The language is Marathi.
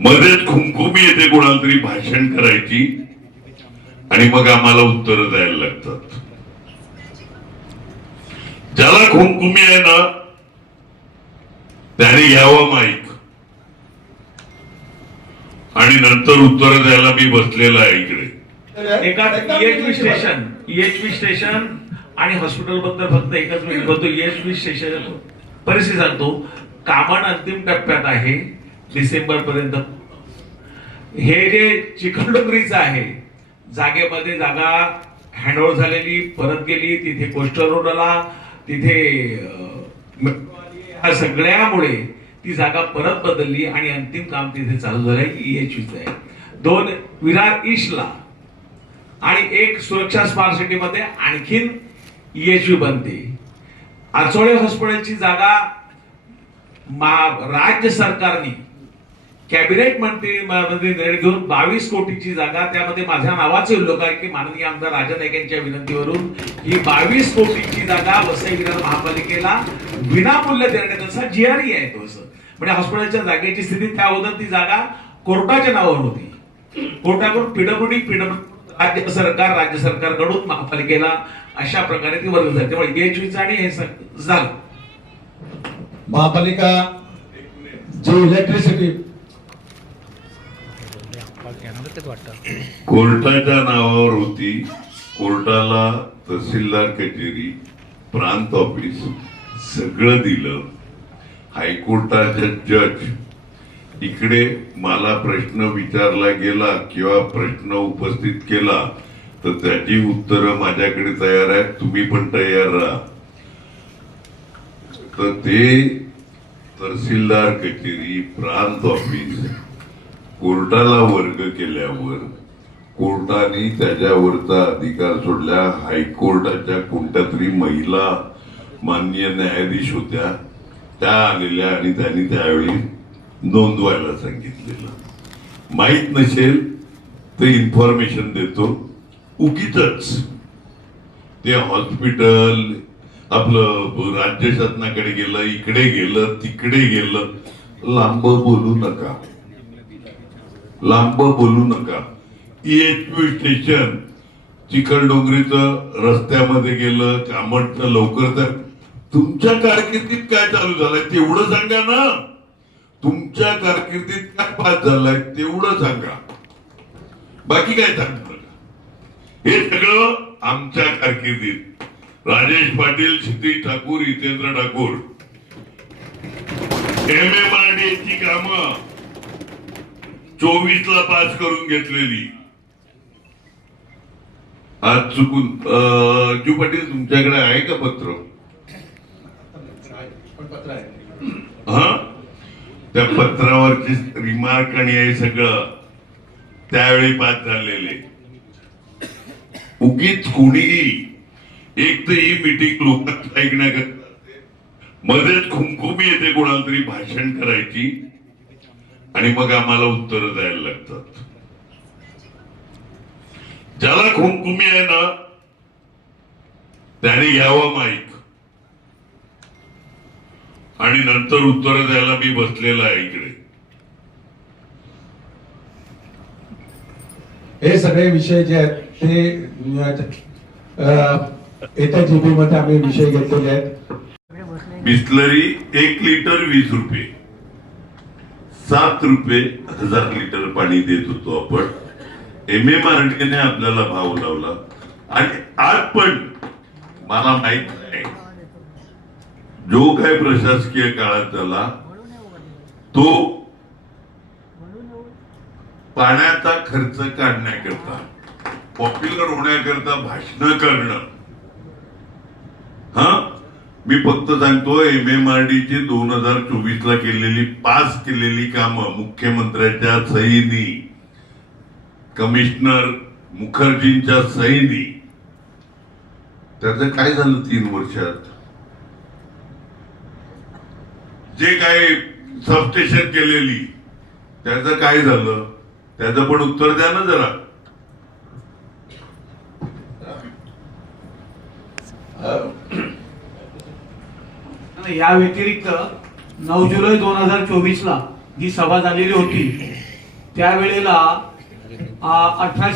मध्येच खुमखुमी येते, कोणाला तरी भाषण करायची आणि मग आम्हाला उत्तर द्यायला लागतात. ज्याला खुमखुमी आहे ना त्याने घ्यावं माईक आणि नंतर उत्तर द्यायला मी बसलेला आहे इकडे. एका EHV स्टेशन आणि हॉस्पिटल बद्दल फक्त एकच मिनिट बोलतो. EHV स्टेशन परिस्थिती सांगतो. कामण अंतिम टप्प्यात आहे डिसेंबर पर्यंत. हे जे चिखलडोंगरीचं आहे, जागेमध्ये जागा हँडओव्हर झालेली, परत गेली, तिथे कोस्टल रोड आला, तिथे ह्या सगळ्यामुळे ती जागा परत बदलली आणि अंतिम काम तिथे चालू झालंय. EHV आहे. 2 विरार ईस्टला आणि 1 सुरक्षा स्मार्ट सिटी मध्ये आणखीन EHV बनते. आचोळे हॉस्पिटलची जागा राज्य सरकारने कॅबिनेट मंत्री निर्णय घेऊन 22 कोटीची जागा, त्यामध्ये माझ्या नावाचे उल्लेख आहे की माननीय आमदार राजा नाईक यांच्या विनंतीवरून ही 22 कोटीची जागा वसई विरार महापालिकेला विनामूल्य देण्यात असा GRE आहे. तो म्हणजे हॉस्पिटलच्या जागेची स्थिती त्या अगोदर ती जागा कोर्टाच्या नावावर होती. कोर्टाकडून PWD राज्य सरकारकडून महापालिकेला अशा प्रकारे ती वर्ग झाली. त्यामुळे EHV आणि हे झालं. महापालिका जो इलेक्ट्रिसिटी कोर्टाच्या नावावर होती. कोर्टाला तहसीलदार कचेरी, प्रांत ऑफिस सगळं दिलं. हायकोर्टाचे जज इकडे मला प्रश्न विचारला गेला किंवा प्रश्न उपस्थित केला तर त्याची उत्तरं माझ्याकडे तयार आहेत. तुम्ही पण तयार राहा. तर ते तहसीलदार कचेरी, प्रांत ऑफिस कोर्टाला वर्ग केल्यावर कोर्टाने त्याच्यावरचा अधिकार सोडला. हायकोर्टाच्या कोणत्या तरी महिला माननीय न्यायाधीश होत्या, त्या आलेल्या आणि त्यांनी त्यावेळी नोंदवायला सांगितलेलं. माहित नसेल तर इन्फॉर्मेशन देतो. उगीचच ते हॉस्पिटल आपलं राज्य शासनाकडे गेलं, इकडे गेलं, तिकडे गेलं. लांब बोलू नका, लांब बोलू नका. EHV स्टेशन चिखलडोंगरीचं रस्त्यामध्ये गेलं, कामठचं लवकर. तर तुमच्या कारकिर्दीत काय चालू झालंय तेवढं सांगा ना. तुमच्या कारकिर्दीत काय पास झालाय तेवढं सांगा, बाकी काय सांगू नका. हे सगळं आमच्या कारकिर्दीत राजेश पाटील, क्षितिज ठाकूर, हितेंद्र ठाकूर MMRDA ची कामं 24 ला पास करून घेतलेली. आज चुकून अज्जू पाटील तुमच्याकडे आहे का पत्र? हा, त्या पत्रावरची रिमार्क आणि हे सगळं त्यावेळी पास झालेले. उगीच कोणीही एक तर ही मीटिंग लोकांना ऐकण्याकरता मध्येच खुमखुमी येते, कोणाला तरी भाषण करायची आणि मग आम्हाला उत्तर द्यायला लागतात. ज्याला खुमखुमी आहे ना त्याने घ्यावं माईक आणि नंतर उत्तर द्यायला मी बसलेला आहे इकडे. हे सगळे विषय जे आहेत ते येत्या जीबी मध्ये आम्ही विषय घेतलेले आहेत. बिस्लरी 1 लिटर 20 रुपये, 7 रुपये 1000 लिटर पाणी देत होतो आपण. MMRDA आपल्याला भाव लावला आणि आज पण मला माहित नाही जो काय प्रशासकीय काळात झाला तो पाण्याचा खर्च काढण्याकरता, पॉप्युलर होण्याकरता भाषण करणं. हा, मी फक्त सांगतो MMRDA ची 2024 ला केलेली पास केलेली कामं मुख्यमंत्र्यांच्या सहीनी, कमिशनर मुखर्जींच्या सहीनी, त्याचं काय झालं 3 वर्षात? जे काय सबस्टेशन केलेली त्याचं काय झालं? त्याचं पण उत्तर द्या ना जरा. या व्यतिरिक्त 9 जुलै 2024 ला जी सभा झालेली होती त्यावेळेला 18